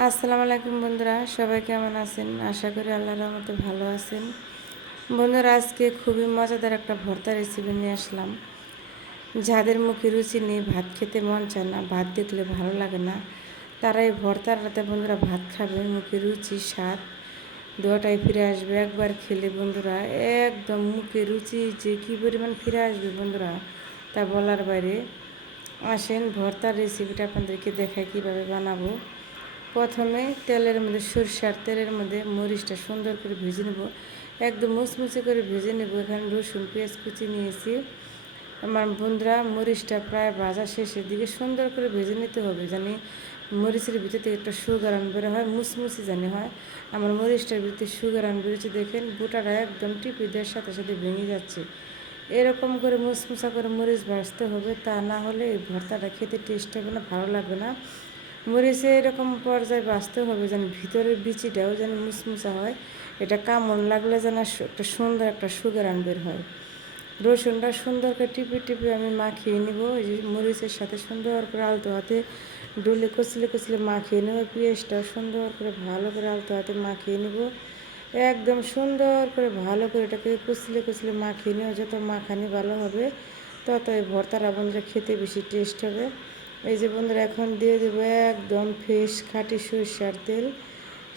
আসসালামু আলাইকুম বন্ধুরা, সবাই কেমন আছেন? আশা করি আল্লাহর রহমতে ভালো আছেন। বন্ধুরা, আজকে খুবই মজাদার একটা ভর্তা রেসিপি নিয়ে আসলাম। যাদের মুখে রুচি নেই, ভাত খেতে মন চায় না, ভাত দেখলে ভালো লাগে না, তারা এই ভর্তার রাতে বন্ধুরা ভাত খাবে, মুখে রুচি স্বাদ দুটাই ফিরে আসবে। একবার খেলে বন্ধুরা একদম মুখে রুচি যে কী পরিমাণ ফিরে আসবে বন্ধুরা, তা বলার বাইরে। আসেন ভর্তার রেসিপিটা আপনাদেরকে দেখাই কীভাবে বানাবো। প্রথমে সরষার তেলের মধ্যে মরিচটা সুন্দর করে ভেজে নেব, একদম মুচমুচে করে ভেজে নেব। এখানে রসুন পেঁয়াজ কুচি নিয়েছি। আমার বন্ধুরা, মরিচটা প্রায় ভাজা শেষের দিকে সুন্দর করে ভেজে নিতে হবে, জানি মরিচের ভিতর থেকে একটা সুগারান বের হয়, মুচমুচি জানি হয়। আমার মরিচটার ভিতরে সুগারান বেরোচ্ছে, দেখেন বুটাটা একদম টিপি দেওয়ার সাথে সাথে ভেঙে যাচ্ছে। এরকম করে মুচমুচা করে মরিচ ভাজতে হবে, তা না হলে এই ভর্তাটা খেতে টেস্ট হবে না, ভালো লাগবে না। মরিচে এরকম পর্যায়ে বাঁচতে হবে যেন ভিতরের বিচিটাও যেন মুচমুচা হয়, এটা কামড় লাগলে যেন একটা সুন্দর একটা সুগারান বের হয়। রসুনটা সুন্দর করে টিপে টিপে আমি মাখিয়ে নিব, এই যে মরিচের সাথে সুন্দর করে আলতো হাতে ডুলে কচলে কচলে মাখিয়ে নেব। পেঁয়াজটাও সুন্দর করে ভালো করে আলতো হাতে মাখিয়ে নেব, একদম সুন্দর করে ভালো করে এটাকে কচলে কচলে মাখিয়ে নেব। যত মাখানি ভালো হবে তত এই ভর্তাটা বন্ধুরা খেতে বেশি টেস্ট হবে। এই যে বন্ধুরা, এখন দিয়ে দেবো একদম ফ্রেশ খাঁটি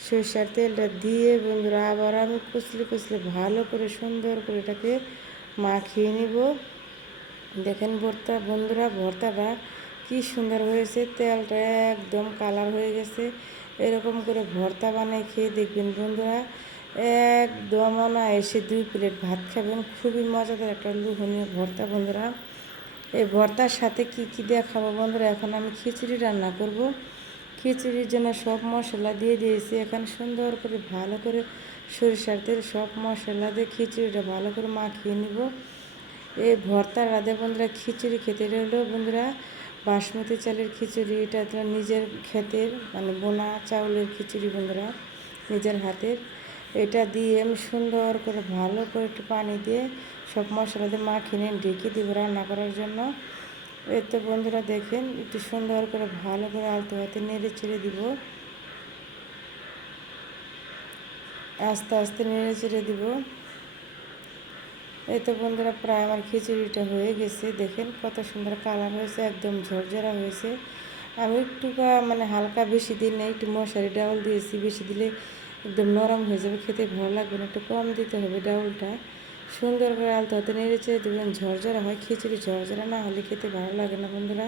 সরষার তেলটা দিয়ে বন্ধুরা আবার আমি কচলে কচলে ভালো করে সুন্দর করে এটাকে মাখিয়ে নিব। দেখেন বন্ধুরা ভর্তাটা কি সুন্দর হয়েছে, তেলটা একদম কালার হয়ে গেছে। এরকম করে ভর্তা বানিয়ে খেয়ে দেখবেন বন্ধুরা, একদম এসে 2 প্লেট ভাত খাবেন। খুবই মজাদার একটা লোভনীয় ভর্তা বন্ধুরা। এই ভর্তার সাথে কি কি দিয়ে খাবো বন্ধুরা, এখন আমি খিচুড়ি রান্না করব। খিচুড়ির জন্য সব মশলা দিয়ে দিয়েছি। এখানে সুন্দর করে ভালো করে সরিষার তেল সব মশলা দিয়ে খিচুড়িটা ভালো করে মাখিয়ে নিব। এই ভর্তার রাধে বন্ধুরা খিচুড়ি খেতে রইল বন্ধুরা, বাসমতি চালের খিচুড়ি, এটা নিজের ক্ষেতের মানে বোনা চাউলের খিচুড়ি বন্ধুরা, নিজের হাতের। এটা দিয়ে আমি সুন্দর করে ভালো করে একটু পানি দিয়ে সব মশলা দিয়ে মাখিয়ে নিয়ে ঢেকে দিব রান্না করার জন্য। এই তো বন্ধুরা দেখেন, একটু সুন্দর করে ভালো করে আলতো হাতে নেড়ে চেড়ে দিব, আস্তে আস্তে নেড়ে চেড়ে দিব। এই তো বন্ধুরা, প্রায় আমার খিচুড়িটা হয়ে গেছে। দেখেন কত সুন্দর কালার হয়েছে, একদম ঝরঝরা হয়েছে। আমি একটু হালকা বেশি দিন নেই, একটু মশারি ডাউল দিয়েছি, বেশি দিলে একদম নরম হয়ে যাবে, খেতে ভালো লাগবে না, একটু কম দিতে হবে ডাউলটা। সুন্দর করে আলতো হাতে নেড়ে চেড়ে দেবেন, ঝরঝরা হয় খিচুড়ি, ঝরঝরা না হলে খেতে ভালো লাগে না বন্ধুরা।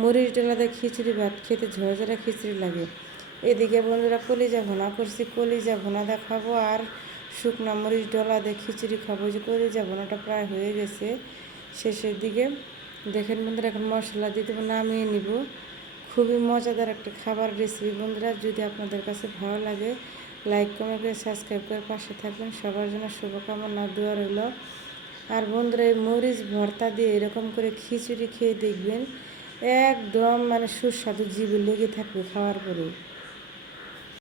মরিচ ডালা দিয়ে খিচুড়ি ভাত খেতে ঝরঝরা খিচুড়ি লাগে। এদিকে বন্ধুরা কলিজা ভুনা করছি, কলিজা ভুনা দেখাবো, আর শুকনো মরিচ ডলা দিয়ে খিচুড়ি খাবো। যে কলিজা ভুনাটা প্রায় হয়ে গেছে শেষের দিকে। দেখেন বন্ধুরা, এখন মশলা দিয়ে দেবো, নামিয়ে নিব। খুবই মজাদার একটা খাবার রেসিপি বন্ধুরা, যদি আপনাদের কাছে ভালো লাগে লাইক কমেন্ট করে সাবস্ক্রাইব করে পাশে থাকবেন। সবার জন্য শুভকামনা দোয়া রইল। আর বন্ধুরা, এই মরিচ ভর্তা দিয়ে এরকম করে খিচুড়ি খেয়ে দেখবেন, একদম সুস্বাদু, জিভে লেগে থাকবে খাওয়ার পরে।